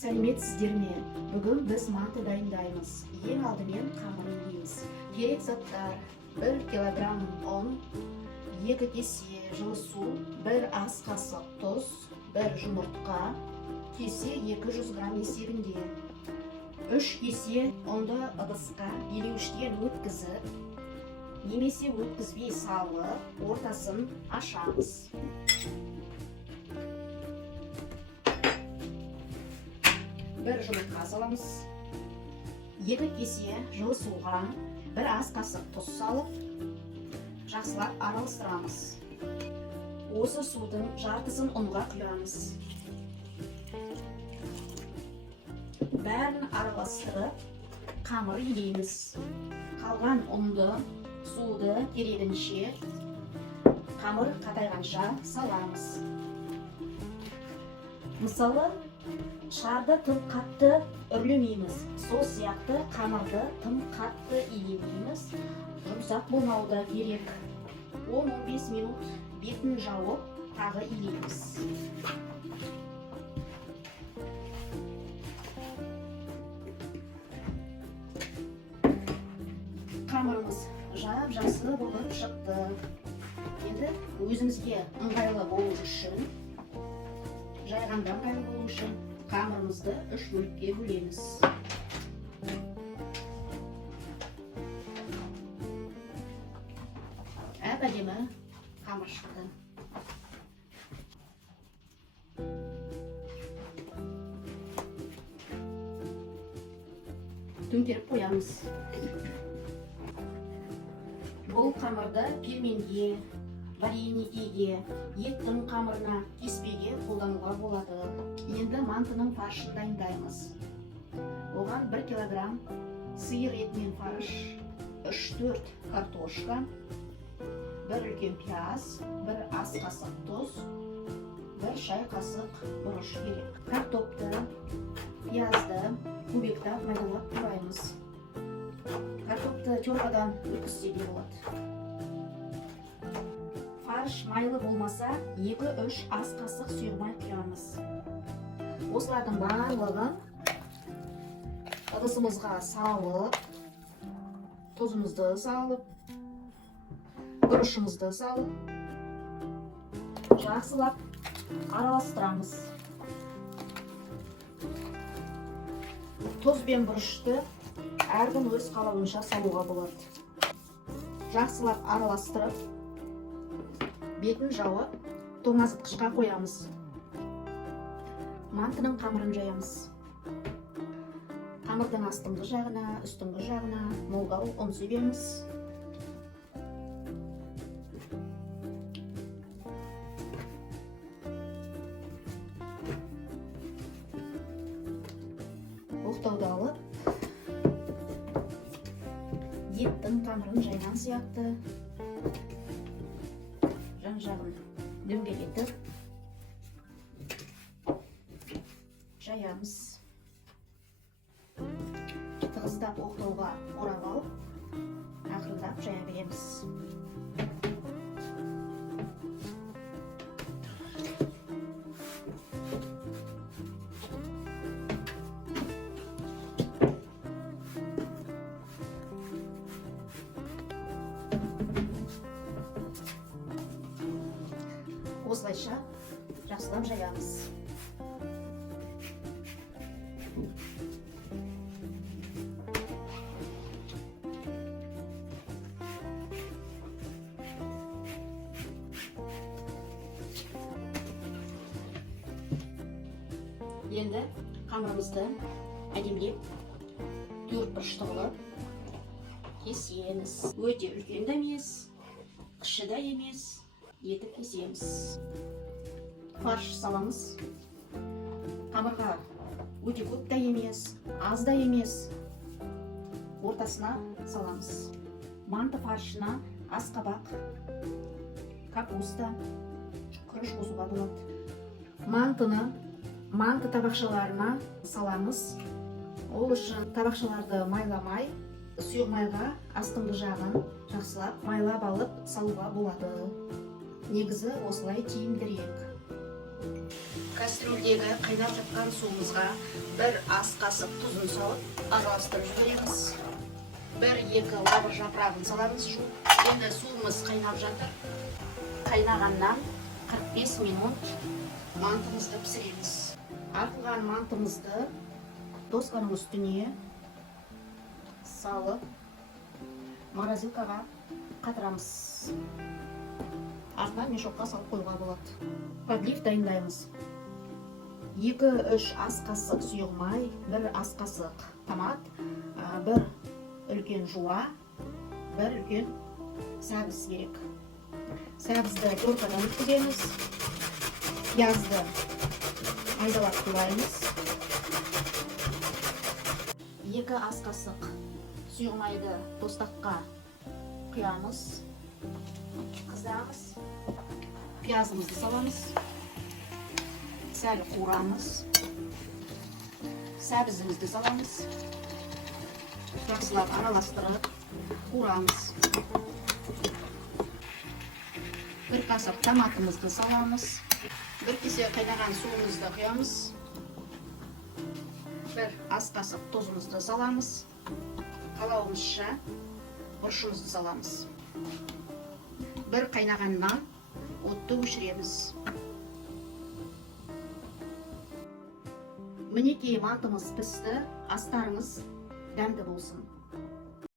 Сәлеметсіздер ме? Бүгін біз манты дайындаймыз. Ең алдымен қамыр илейміз. Керек заттар: 1 килограмм ұн, 2 кесе жылы су, 1 ас қасық тұз, 1 жұмыртқа, кесе 200 грамм есебінде. 3 кесе ұнды ыдысқа илеуіштен өткізіп, немесе өткізбей салып, ортасын ашамыз. Bir жұмыртқа саламыз. 2 кесе жылы суға 1 ас қасық тұз салып, жақсылап араластырамыз. Осы судың жартысын ұнға құямыз. Бәрін араластырып, қамыр илейміз. Қалған ұнды, суды керегінше, қамыр қатайғанша саламыз. Мысалы, шарды тым қатты үрлемейміз. Сол сияқты қамырды тым қатты илемейміз. Жұмсақ болмауы да керек. 10-15 минут бетін жауып, тағы илейміз. Қамырымыз жап-жақсы болып шықты. Енді өзімізге ыңғайлы болу үшін, жайғанда ыңғайлы болу үшін қамырымызды 3 бөлікке бөлеміз. Әп-әдемі қамыр шықты. Төңкеріп қоямыз. Бұл қамырды пельменге, вареньеге, еттің қамырына, кеспеге қолдануға болады. Енді мантының фаршын дайындаймыз. Оған 1 килограмм сиыр етінен фарш, 3-4 картошка, 1 үлкен пияз, 1 ас қасық тұз, 1 шай қасық бұрыш керек. Картопты, пиязды кубиктап майдалап тураймыз. Картопты теркадан өткізсе де болады. Фарш майлы болмаса, 2-3 ас қасық сұйылмай құямыз. Осылардың барлығын ыдысымызға салып, тұзымызды салып, бұрышымызды салып, жақсылап араластырамыз. Тұз бен бұрышты әркім өз қалауынша салуға болады. Жақсылап араластырып, бетін жауып, тоңазытқышқа қоямыз. Мантының қамырын жаямыз. Қамырдың астыңғы жағына, үстіңгі жағына молдау ұн себеміз. Оқтауды алып, еттің қамырын жайған сияқты жан-жағын дөңгелетіп жаямыз. Тығыздап оқтауға орап алып, ақырындап жая береміз. Осылайша жақсылап жаямыз. Енді қамырымызды әдемілеп, төртбұрышты қылып кесеміз. Өте үлкен де емес, кіші де емес, етіп кесеміз. Фарш саламыз. Қамырға өте көп та емес, аз да емес, ортасына саламыз. Манты фаршына асқабақ, капуста, күріш қосуға болады. Мантыны манты табақшаларына саламыз. Ол үшін табақшаларды майламай, сұйық майға астыңғы жағын жақсылап майлап алып салуға болады. Негізі осылай тиімдірек. Кастрюльдегі қайнап жатқан суымызға 1 ас қасық тұзын салып араластырып жібереміз. 1-2 лавр жапырағын саламыз. Енді суымыз қайнап жатыр. Қайнағаннан 45 минут мантымызды пісіреміз. Артылған мантымызды досканың үстіне салып морозилкаға қатырамыз. Артынан мешокқа салып қоюға болады. Подлив дайындаймыз. 2-3 ас қасық сұйық май, 1 ас қасық томат, 1 үлкен жуа, 1 үлкен сәбіз керек. Сәбізді теркадан өткіземіз. Пиязды айдалап құлаймыз. 2 ас қасық сұйық майды тостаққа құямыз. Қыздырамыз. Пиязымызды саламыз. Сәл қуырамыз. Сәбізімізді саламыз. Жақсылап араластырып қуырамыз. 1 қасық томатымызды саламыз. 1 кесе қайнаған суымызды құямыз. 1 ас қасық тұзымызды саламыз. Қалауымызша бұрышымызды саламыз. 1 қайнағаннан отты өшіреміз. Мінекей мантымыз пісті, астарыңыз дәмді болсын.